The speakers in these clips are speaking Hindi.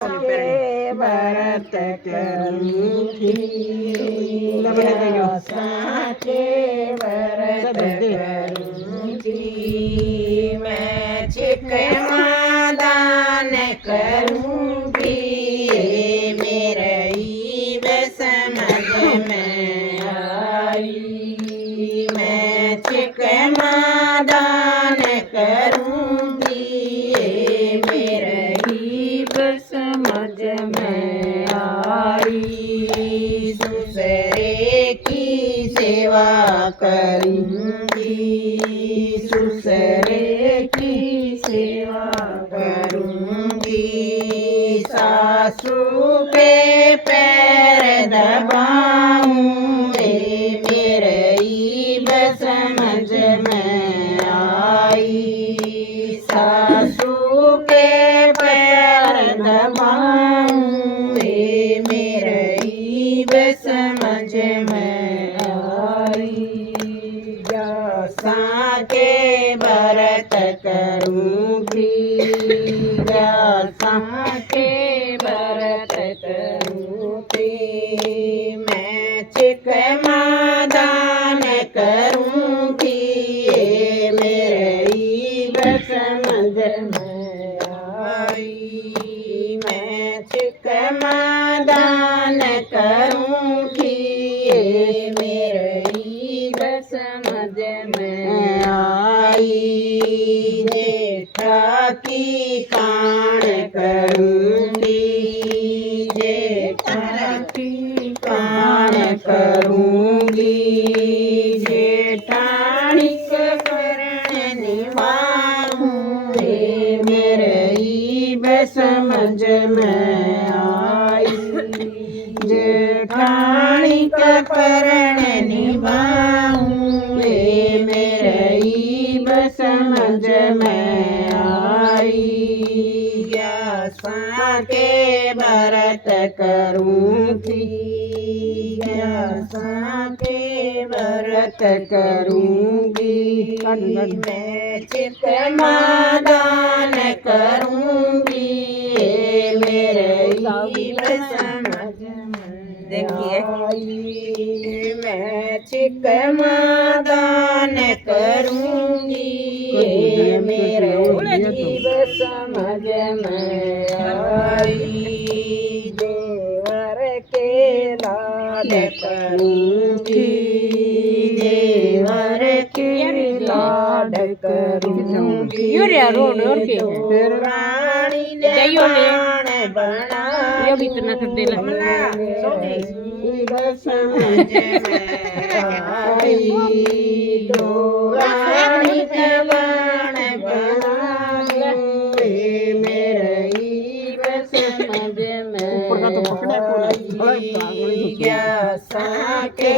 के व्रत करूँगी साके व्रत करूँगी मैं चिकना दान करूँगी मेरे ईब समझ में आई मैं चिकना दान करूँगी मेरे ईब समझ में आई दूसरे की सेवा करूँगी दूसरे की सेवा करूँगी सासू के पैर दबाऊँगी मेरे ईब समझ में आई सासू के पैर दबाऊँगी मेरे ईब समझ में आई ज्ञासा के व्रत करूँगी ज्ञासा के व्रत करूँगी मैं चिकना दान करूँगी मेरे ईब समझ में आई मैं चिकना दान करूँगी मेरे ईब समझ में आई जेठा की कान करूँगी जेठा की कान करूँगी जेठानी के करण निभाऊँगी मेरे ईब समझ में आई जेठानी का करण निभाऊँगी मेरे ईब समझ में आई ज्ञासा के व्रत करूँगी ज्ञासा के व्रत करूँगी मैं चिकना दान करूँगी मेरे ईब समझ में देखिए मैं चिकना दान करूँगी मेरे ईब समझ में आई देवर के लाड करूँगी देवर के लाड करूँगी रानी ने बाण बना ईब समझ में आई दो रानी के बाण बनाऊँगी मेरे ईब समझ में आई ज्ञासा के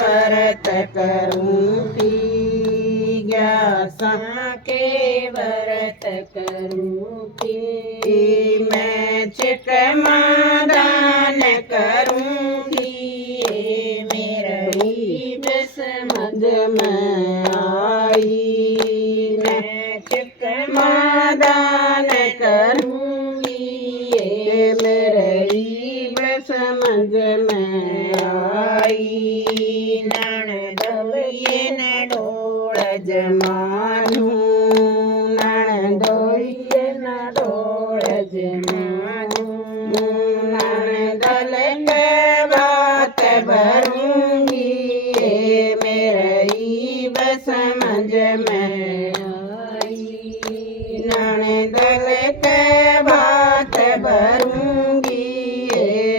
व्रत करूँगी ज्ञासा के व्रत करूँगी मैं चिकना दान करूँगी मेरा ईब समझ में आई मैं चिकना दान करूँगी मेरे ईब समझ में आई नणदल ये नडोळ जमानू नणदोल ये नडोळ जमानू नणदल के बात भरूँगी मेरे ईब समझ में आई नणदल के बात भरूँगी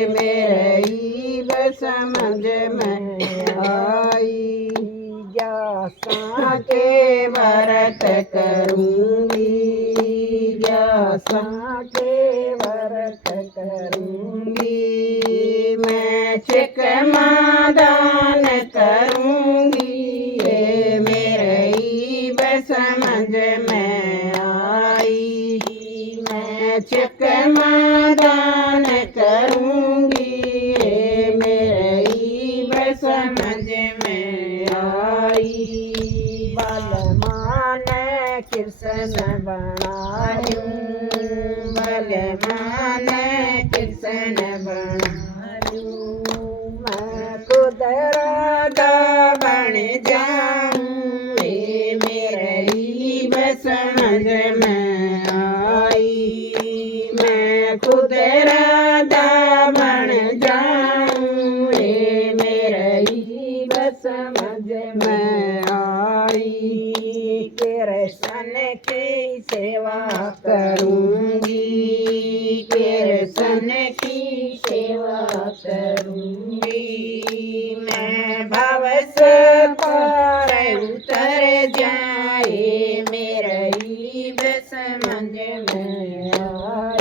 मेरे ईब समझ में आई ज्ञासा के व्रत करूँगी ज्ञासा के व्रत करूँगी मैं चिकना दान करूँगी मेरे ईब समझ में आई मैं चिकना दान करूँगी मेरे ईब समझ में आई बलमान कृष्ण बनायूं बल भगवान कृष्ण बनायो मैं खुद राधा बन जाऊं ये मेरी बस समझ में आई मैं खुद राधा बन जाऊं ये मेरी बस समझ में आई कृष्ण की सेवा करूंगी कृष्ण की सेवा करूंगी मैं भव से पार उतर जाए मेरी बस समझ में आए